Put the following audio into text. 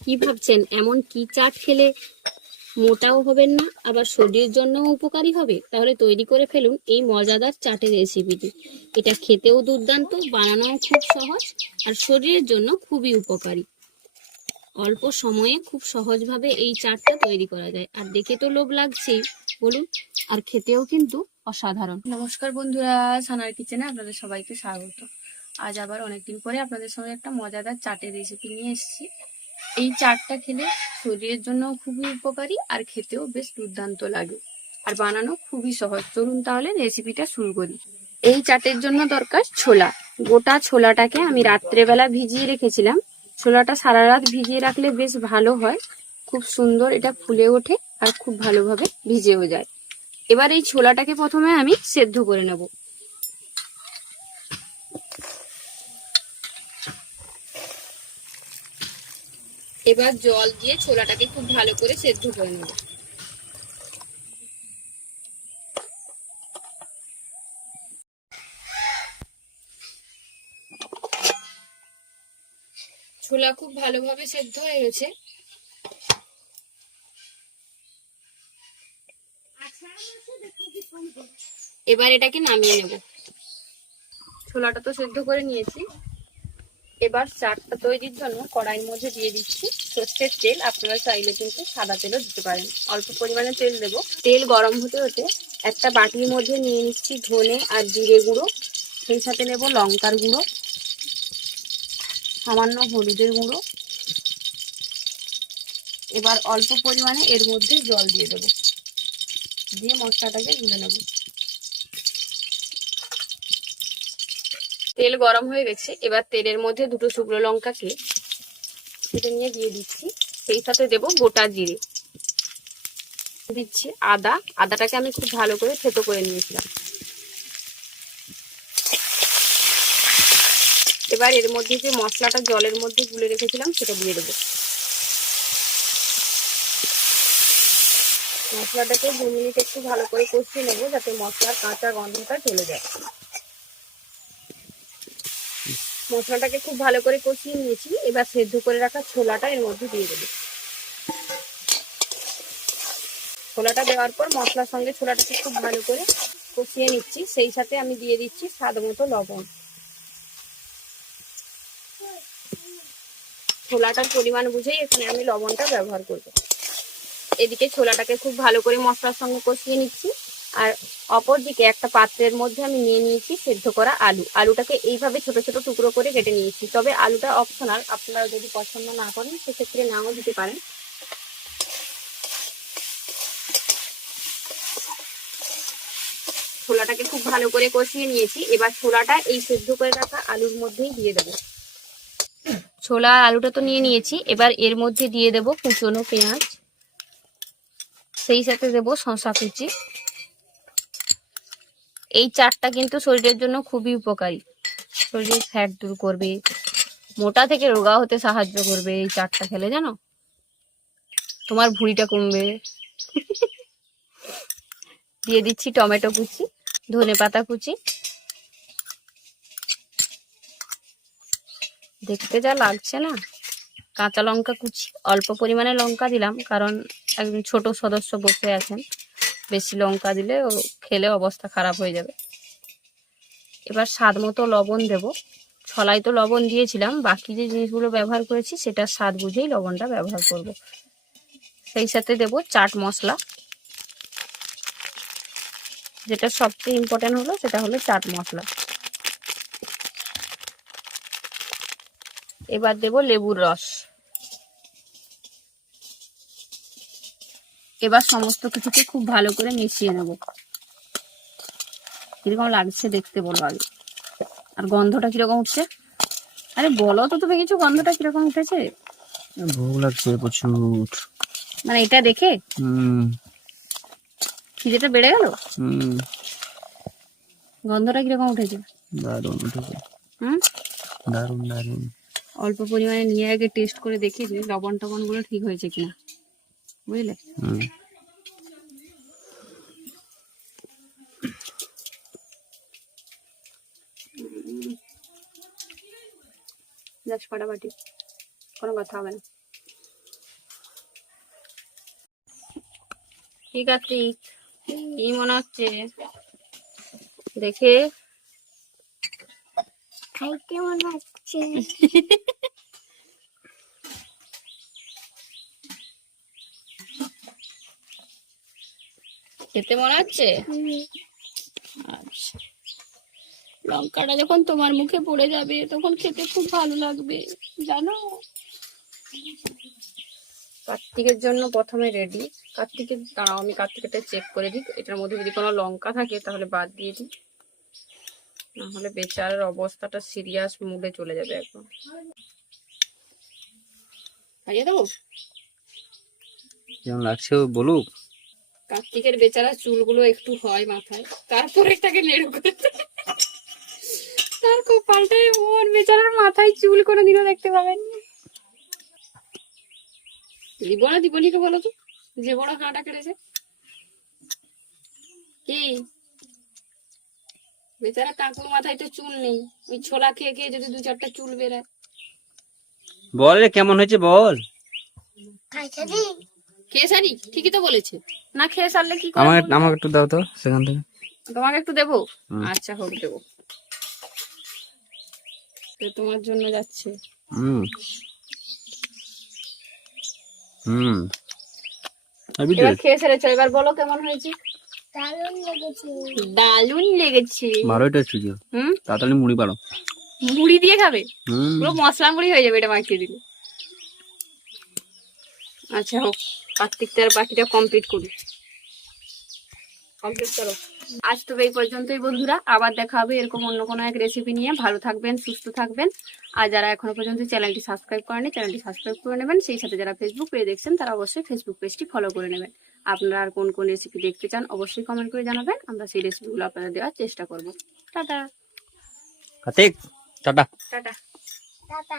কি ভাবছেন? এমন কি চাট খেলে মোটাও হবেন না, আবার শরীরের জন্যও উপকারী হবে? তাহলে তৈরি করে ফেলুন এই মজাদার চাটের রেসিপিটি। এটা খেতেও দুর্দান্ত, বানানোও খুব সহজ, আর শরীরের জন্য খুবই উপকারী। অল্প সময়ে খুব সহজভাবে এই চাটটা তৈরি করা যায়। আর দেখে তো লোভ লাগছেই, বলুন। আর খেতেও কিন্তু অসাধারণ। নমস্কার বন্ধুরা, সানার কিচেনে আপনাদের সবাইকে স্বাগত। আজ আবার অনেকদিন পরে আপনাদের সঙ্গে একটা মজাদার চাটের রেসিপি নিয়ে এসেছি। এই চাটটা খেলে শরীরের জন্য খুবই উপকারী আর খেতেও বেশ দুর্দান্ত লাগে। আর বানানো খুবই সহজ। চলুন তাহলে রেসিপিটা শুরু করি। এই চাটের জন্য দরকার ছোলা। গোটা ছোলাটাকে আমি রাত্রেবেলা ভিজিয়ে রেখেছিলাম। ছোলাটা সারা রাত ভিজিয়ে রাখলে বেশ ভালো হয়। খুব সুন্দর এটা ফুলে ওঠে আর খুব ভালোভাবে ভিজেও যায়। এবার এই ছোলাটাকে প্রথমে আমি সেদ্ধ করে নেব। এবার জল দিয়ে ছোলাটাকে খুব ভালো করে সেদ্ধ করে নেব। ছোলা খুব ভালোভাবে সেদ্ধ হয়ে গেছে। এবার এটাকে নামিয়ে নেব। ছোলাটা তো সেদ্ধ করে নিয়েছি। এবার চাটটা তৈরির জন্য কড়াইয়ের মধ্যে দিয়ে দিচ্ছি সর্ষের তেল। আপনারা চাইলে কিন্তু সাদা তেলও দিতে পারেন। অল্প পরিমাণে তেল দেব। তেল গরম হতে হতে একটা বাটির মধ্যে নিয়ে নিচ্ছি ধনে আর জিরে গুঁড়ো। সেই সাথে নেব লঙ্কার গুঁড়ো, সামান্য হলুদের গুঁড়ো। এবার অল্প পরিমাণে এর মধ্যে জল দিয়ে দেবো। দিয়ে মশলাটাকে গুলে নেব। তেল গরম হয়ে গেছে। এবার তেলের মধ্যে দুটো শুকনো লঙ্কাকে সেটা নিয়ে দিয়ে দিচ্ছি। সেই সাথে দেব গোটা জিরে। দিচ্ছি আদা। আদাটাকে আমি খুব ভালো করে থেতো করে নিয়েছিলাম। এবার এর মধ্যে যে মশলাটা জলের মধ্যে গুলে রেখেছিলাম, সেটা দিয়ে দেবো। মশলাটাকে দু মিনিট একটু ভালো করে কষিয়ে নেব, যাতে মশলার কাঁচা গন্ধটা চলে যায়। মশলাটাকে খুব ভালো করে কষিয়ে নিয়েছি। এবার সেদ্ধ করে রাখা ছোলাটা এর মধ্যে দিয়ে দেবো। ছোলাটা দেওয়ার পর মশলার সঙ্গে ছোলাটাকে খুব ভালো করে কষিয়ে নিচ্ছি। সেই সাথে আমি দিয়ে দিচ্ছি স্বাদ মতো লবণ। ছোলাটার পরিমাণ বুঝেই এখানে আমি লবণটা ব্যবহার করব। এদিকে ছোলাটাকে খুব ভালো করে মশলার সঙ্গে কষিয়ে নিচ্ছি। আর অপর দিকে একটা পাত্রের মধ্যে আমি নিয়ে নিয়েছি সেদ্ধ করা আলু। আলুটাকে এইভাবে ছোট ছোট টুকরো করে কেটে নিয়েছি। তবে আলুটা অপশনাল আপনারা যদি পছন্দ না করেন, সেক্ষেত্রে নাও দিতে পারেন। ছোলাটাকে খুব ভালো করে কষিয়ে নিয়েছি। এবার ছোলাটা এই সেদ্ধ করে রাখা আলুর মধ্যেই দিয়ে দেবো। ছোলা আর আলুটা তো নিয়ে নিয়েছি। এবার এর মধ্যে দিয়ে দেব কুচনো পেঁয়াজ। সেই সাথে দেব শশা কুচি। এই চাটটা কিন্তু শরীরের জন্য খুবই উপকারী। শরীরের ফ্যাট দূর করবে, মোটা থেকে রোগা হতে সাহায্য করবে এই চাটটা খেলে, জানো? তোমার ভুঁড়িটা কমবে। দিয়ে দিচ্ছি টমেটো কুচি, ধনে পাতা কুচি। দেখতে যা লাগছে না। কাঁচা লঙ্কা কুচি, অল্প পরিমাণে লঙ্কা দিলাম, কারণ একজন ছোট সদস্য বসে আছেন। বেশি লঙ্কা দিলে ও খেলে অবস্থা খারাপ হয়ে যাবে। এবার স্বাদ মতো লবণ দেব। ছলাই তো লবণ দিয়েছিলাম, বাকি যে জিনিসগুলো ব্যবহার করেছি সেটা স্বাদ বুঝেই লবণটা ব্যবহার করব। সেই সাথে দেব চাট মশলা। যেটা সবচেয়ে ইম্পর্টেন্ট হলো সেটা হলো চাট মশলা। এবার দেব লেবুর রস। এবার সমস্ত কিছুকে খুব ভালো করে মিশিয়ে নেব। কীরকম লাগছে দেখতে বলো আগে। আর গন্ধটা কীরকম উঠছে? আরে বলো তো তুমি কিছু গন্ধটা কীরকম উঠেছে? ভোগ লাগছে প্রচুর। মানে এটা দেখে? হুম। খিদেটা বেড়ে গেল? হুম। গন্ধটা কীরকম উঠেছে? দারুণ উঠেছে। হুম? দারুণ দারুণ। অল্প পরিমাণে নিয়ে আগে টেস্ট করে দেখি যে লবণ টবণগুলো ঠিক হয়েছে কিনা। বুঝলে? কোনো কথা হবে না। ঠিক আছে কি মনে হচ্ছে? দেখে? মনে হচ্ছে খেতে মনে হচ্ছে? আচ্ছা। লঙ্কাটা যখন তোমার মুখে পড়ে যাবে তখন খেতে খুব ভালো লাগবে জানো? কার্তিকের জন্য প্রথমে রেডি কার্তিকের দাঁড়াও আমি কার্তিকেরটা চেক করে দিই। এটার মধ্যে যদি কোনো লঙ্কা থাকে তাহলে বাদ দিয়ে দিই। নাহলে বেচারার অবস্থাটা সিরিয়াস মুডে চলে যাবে একদম। খাইয়ে দেবো? কেমন লাগছে বলুক? কার্তিকের বেচারা চুলগুলো একটু হয় মাথায় তারপরে তাকে নেড়ে করে। তার কপালটাই ওর বেচারার মাথায় চুল করে দিল দেখতে পাবেন। দিব না দিব নিকে বলো তো যে বড় হাঁটা কেটেছে। কি? বেচারা কাকুর মাথায় তো চুল নেই। ওই ছোলা খেয়ে খেয়ে যদি দু চারটা চুল বেরায়। বল রে কেমন হয়েছে বল? খাইতে দি খেয়ে সারি? ঠিকই তো বলেছে। না খেয়ে সারলে কি করে আমাকে আমাকে একটু দাও তো সেখান থেকে। তোমাকে একটু দেবো? আচ্ছা হোক দেবো। তো তোমার জন্য যাচ্ছে। হুম। হুম। এবার খেয়ে সেরেছো এবার বলো কেমন হয়েছে? দারুণ লেগেছে। দারুণ লেগেছে। বারোই টেস্ট হয়েছে। হুম। তাড়াতাড়ি মুড়ি পারো। মুড়ি দিয়ে খাবে? হুম। পুরো মশলা মুড়ি হয়ে যাবে এটা মাখিয়ে দিলে। আচ্ছা হোক কার্তিক তার বাকিটা কমপ্লিট করি। কমপ্লিট করো। আজ তবে এই পর্যন্তই বন্ধুরা আবার দেখা হবে এরকম অন্য কোনো এক রেসিপি নিয়ে। ভালো থাকবেন সুস্থ থাকবেন। আর যারা এখনও পর্যন্ত চ্যানেলটি সাবস্ক্রাইব করেনি চ্যানেলটি সাবস্ক্রাইব করে নেবেন। সেই সাথে যারা ফেসবুক পেজ দেখছেন তারা অবশ্যই ফেসবুক পেজটি ফলো করে নেবেন। আপনারা আর কোন কোন রেসিপি দেখতে চান অবশ্যই কমেন্ট করে জানাবেন। আমরা সেই রেসিপিগুলো আপনাদের দেওয়ার চেষ্টা করব। Tata. Kartik tata. Tata. Tata.